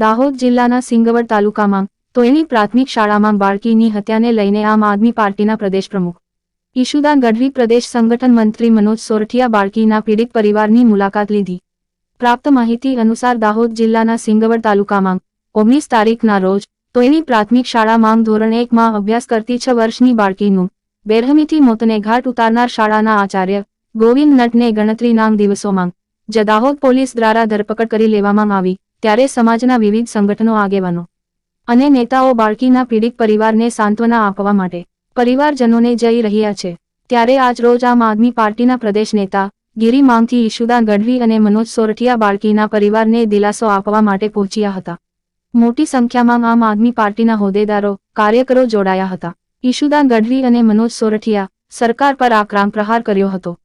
દાહોદ જિલ્લાના સિંગવડ તાલુકામાં તોયણી પ્રાથમિક શાળામાં બાળકીની હત્યાને લઈને આમ આદમી પાર્ટીના પ્રદેશ પ્રમુખ ઈશુદાન ગઢવી પ્રદેશ સંગઠન મંત્રી મનોજ સોરઠિયા બાળકીના પીડિત પરિવારની મુલાકાત લીધી। પ્રાપ્ત માહિતી અનુસાર દાહોદ જિલ્લાના સિંગવડ તાલુકામાં 19 તારીખના રોજ તોયણી પ્રાથમિક શાળામાં ધોરણ 1માં અભ્યાસ કરતી 6 વર્ષની બાળકીનું બેરહમીથી મોતને ઘાટ ઉતારનાર શાળાના આચાર્ય ગોવિંદ નટને ગણતરીના દિવસોમાં જ દાહોદ પોલીસ દ્વારા ધરપકડ કરી લેવામાં આવી, ત્યારે સમાજના વિવિધ સંગઠનો આગેવાનો અને નેતાઓ બાળકીના પીડિત પરિવારને સાંત્વના આપવા માટે પરિવારજનોને જઈ રહ્યા છે। ત્યારે આજ રોજ આમ આદમી પાર્ટીના પ્રદેશ નેતા ગિરિમામથી ઈશુદાન ગઢવી અને મનોજ સોરઠિયા બાળકીના પરિવારને દિલાસો આપવા માટે પહોંચ્યા હતા। મોટી સંખ્યામાં આમ આદમી પાર્ટીના હોદ્દેદારો કાર્યકરો જોડાયા હતા। ઈશુદાન ગઢવી અને મનોજ સોરઠિયા સરકાર પર આક્રાંત પ્રહાર કર્યો હતો।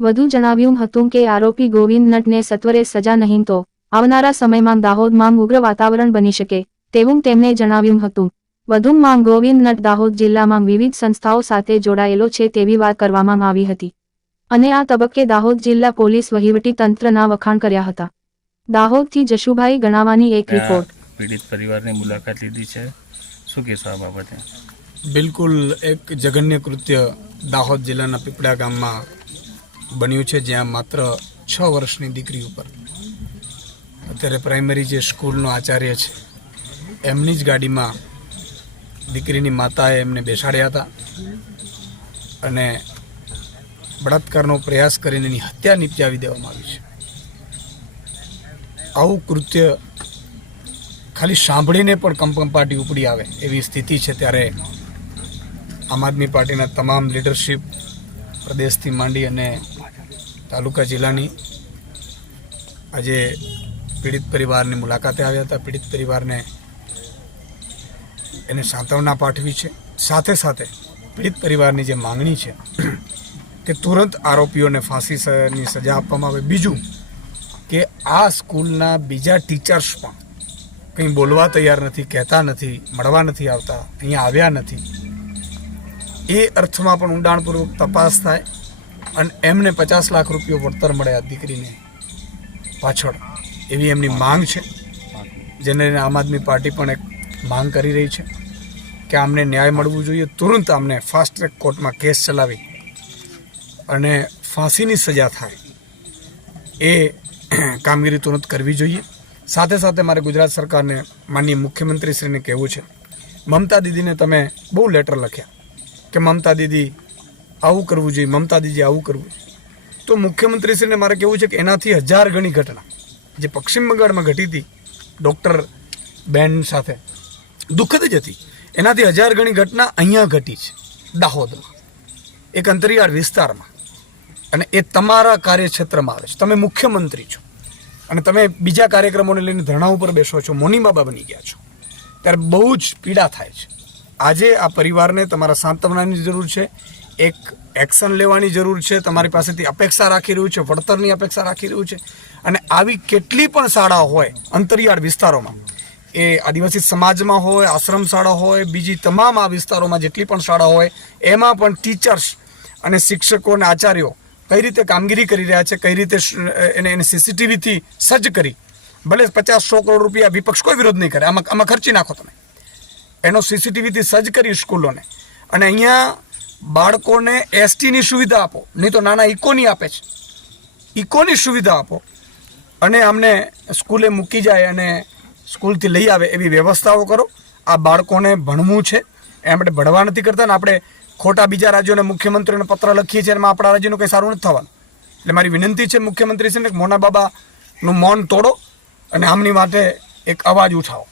વધુ જણાવ્યું હતું કે આરોપી ગોવિંદ નટને સત્વરે સજા નહીં તો આવનારા સમયમાં દાહોદમાં ઉગ્ર વાતાવરણ બની શકે તેવું તેમણે જણાવ્યું હતું। વધુમાં ગોવિંદ નટ દાહોદ જિલ્લામાં વિવિધ સંસ્થાઓ સાથે જોડાયેલો છે તેવી વાત કરવામાં આવી હતી અને આ તબક્કે દાહોદ જિલ્લા પોલીસ વહીવટી તંત્રના વખાણ કર્યા હતા। દાહોદથી જશુભાઈ ગણાવાની એક રિપોર્ટ। પીડિત પરિવારની મુલાકાત લીધી છે, શું કહેશો આ બાબતે? બિલકુલ એક જઘન્ય કૃત્ય દાહોદ જિલ્લાના પીપળા ગામમાં બન્યું છે, જ્યાં માત્ર 6 વર્ષની દીકરી ઉપર અત્યારે પ્રાઇમરી જે સ્કૂલનો આચાર્ય છે એમની જ ગાડીમાં દીકરીની માતાએ એમને બેસાડ્યા હતા અને બળાત્કારનો પ્રયાસ કરીને એની હત્યા નિપજાવી દેવામાં આવી છે। આવું કૃત્ય ખાલી સાંભળીને પણ કંપકંપાટી ઉપડી આવે એવી સ્થિતિ છે। ત્યારે આમ આદમી પાર્ટીના તમામ લીડરશિપ પ્રદેશથી માંડી અને તાલુકા જિલ્લાની આજે પીડિત પરિવારની મુલાકાતે આવ્યા હતા। પીડિત પરિવારને એને સાંત્વના પાઠવી છે। સાથે સાથે પીડિત પરિવારની જે માંગણી છે કે તુરંત આરોપીઓને ફાંસીની સજા આપવામાં આવે। બીજું કે આ સ્કૂલના બીજા ટીચર્સ પણ કંઈ બોલવા તૈયાર નથી, કહેતા નથી, મળવા નથી આવતા, અહીંયા આવ્યા નથી, એ અર્થમાં પણ ઊંડાણપૂર્વક તપાસ થાય અને એમને 50 લાખ રૂપિયા વળતર મળે આ દીકરીને પાછળ, એવી એમની માંગ છે, જેને આમ આદમી પાર્ટી પણ એક માંગ કરી રહી છે કે આમને ન્યાય મળવું જોઈએ। તુરંત આમને ફાસ્ટ ટ્રેક કોર્ટમાં કેસ ચલાવી અને ફાંસીની સજા થાય એ કામગીરી તુરંત કરવી જોઈએ। સાથે સાથે મારે ગુજરાત સરકારને માનનીય મુખ્યમંત્રીશ્રીને કહેવું છે, મમતા દીદીને તમે બહુ લેટર લખ્યા કે મમતા દીદી આવું કરવું જોઈએ, મમતા દીદી આવું કરવું જોઈએ, તો મુખ્યમંત્રીશ્રીને મારે કહેવું છે કે એનાથી 1000 ગણી ઘટના જે પશ્ચિમ બંગાળમાં ઘટી હતી ડૉક્ટર બેન સાથે દુઃખદ જ હતી, એનાથી 1000 ગણી ઘટના અહીંયા ઘટી છે દાહોદમાં, એક અંતરિયાળ વિસ્તારમાં, અને એ તમારા કાર્યક્ષેત્રમાં આવે છે। તમે મુખ્યમંત્રી છો અને તમે બીજા કાર્યક્રમોને લઈને ધરણા ઉપર બેસો છો, મોની બાબા બની ગયા છો, ત્યારે બહુ જ પીડા થાય છે। આજે આ પરિવારને તમારા સાંત્વનાની જરૂર છે, એક એક્શન લેવાની જરૂર છે, તમારી પાસેથી અપેક્ષા રાખી રહ્યું છે, વળતરની અપેક્ષા રાખી રહ્યું છે। અને આવી કેટલી પણ શાળા હોય અંતરિયાળ વિસ્તારોમાં, એ આદિવાસી સમાજમાં હોય, આશ્રમ શાળા હોય, બીજી તમામ આ વિસ્તારોમાં જેટલી પણ શાળા હોય, એમાં પણ ટીચર્સ અને શિક્ષકો અને આચાર્યો કઈ રીતે કામગીરી કરી રહ્યા છે, કઈ રીતે એને સીસીટીવીથી સજ્જ કરી, ભલે 50-100 કરોડ રૂપિયા વિપક્ષ કોઈ વિરોધ નહીં કરે, આમાં ખર્ચી નાખો તમે, એનો સીસીટીવીથી સજ્જ કરી સ્કૂલોને, અને અહીંયા બાળકોને એસટીની સુવિધા આપો, નહીં તો નાના ઇકોની આપે છે, ઇકોની સુવિધા આપો અને આમને સ્કૂલે મૂકી જાય અને સ્કૂલથી લઈ આવે એવી વ્યવસ્થાઓ કરો। આ બાળકોને ભણવું છે, એ આપણે ભણવા નથી કરતા ને આપણે ખોટા બીજા રાજ્યોને મુખ્યમંત્રીને પત્ર લખીએ છીએ, એમાં આપણા રાજ્યનું કંઈ સારું નથી થવાનું। એટલે મારી વિનંતી છે મુખ્યમંત્રીશ્રીને કે મોના બાબાનું મૌન તોડો અને આમની માટે એક અવાજ ઉઠાવો।